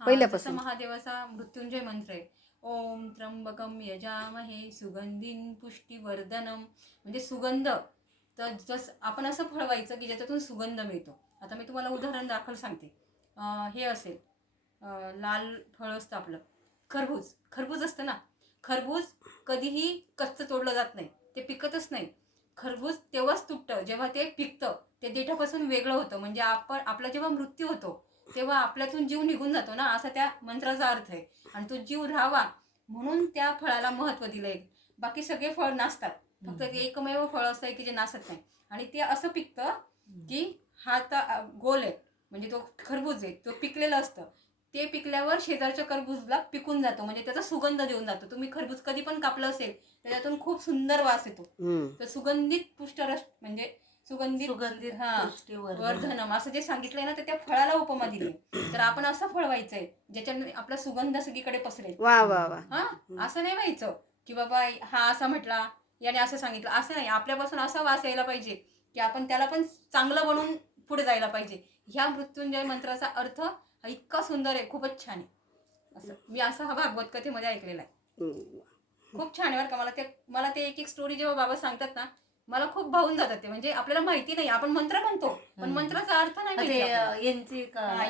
पहिल्यापासून. महादेवाचा मृत्युंजय मंत्र आहे. ओम त्र्यंबकम यजामहे सुगंधिं पुष्टिवर्धनम. म्हणजे सुगंध, तर जस आपण असं फळवायचं की ज्याच्यातून सुगंध मिळतो. आता मी तुम्हाला उदाहरण दाखल सांगते. हे असेल, लाल फळ असतं आपलं खरबूज. खरबूज असतं ना, खरबूज कधीही कच्चं तोडलं जात नाही, ते पिकतच नाही. खरबूज तेव्हाच तुटतं जेव्हा ते पिकतं, ते देठापासून वेगळं होतं. म्हणजे आपला जेव्हा मृत्यू होतो तेव्हा आपल्यातून जीव निघून जातो ना, असा त्या मंत्राचा अर्थ आहे. आणि तो जीव राहावा म्हणून त्या फळाला महत्त्व दिलंय. बाकी सगळे फळ नासतात, फक्त ते एकमेव फळ असं आहे की जे नासत नाही. आणि ते असं पिकतं की हा आता गोल आहे, म्हणजे तो खरबूज आहे, तो पिकलेला असतं. ते पिकल्यावर शेजारच्या खरबूजला पिकून जातो, म्हणजे त्याचा सुगंध देऊन जातो. तुम्ही खरबूज कधी पण कापलं असेल त्याच्यातून खूप सुंदर वास येतो. तर सुगंधित पुष्टरस म्हणजे सुगंधित वर्धनम असं जे सांगितलंय ना, तर त्या फळाला उपमा दिली. तर आपण असं फळ व्हायचंय ज्याच्याने आपला सुगंध सगळीकडे पसरेल. वा वा वा. हा, असं नाही व्हायचं की बाबा हा असा म्हटला, याने असं सांगितलं, असं नाही. आपल्यापासून असा वास यायला पाहिजे की आपण त्याला पण चांगलं बनवून पुढे जायला पाहिजे. ह्या मृत्युंजय मंत्राचा अर्थ हा इतका सुंदर आहे, खूपच छान आहे. असं मी हा भागवत कथेमध्ये ऐकलेला आहे. खूप छान आहे बरं का. मला ते एक एक स्टोरी जेव्हा बाबा सांगतात ना, मला खूप भावून जातात ते. म्हणजे आपल्याला माहिती नाही, आपण मंत्र म्हणतो पण मंत्राचा अर्थ नाही माहिती आपल्याला.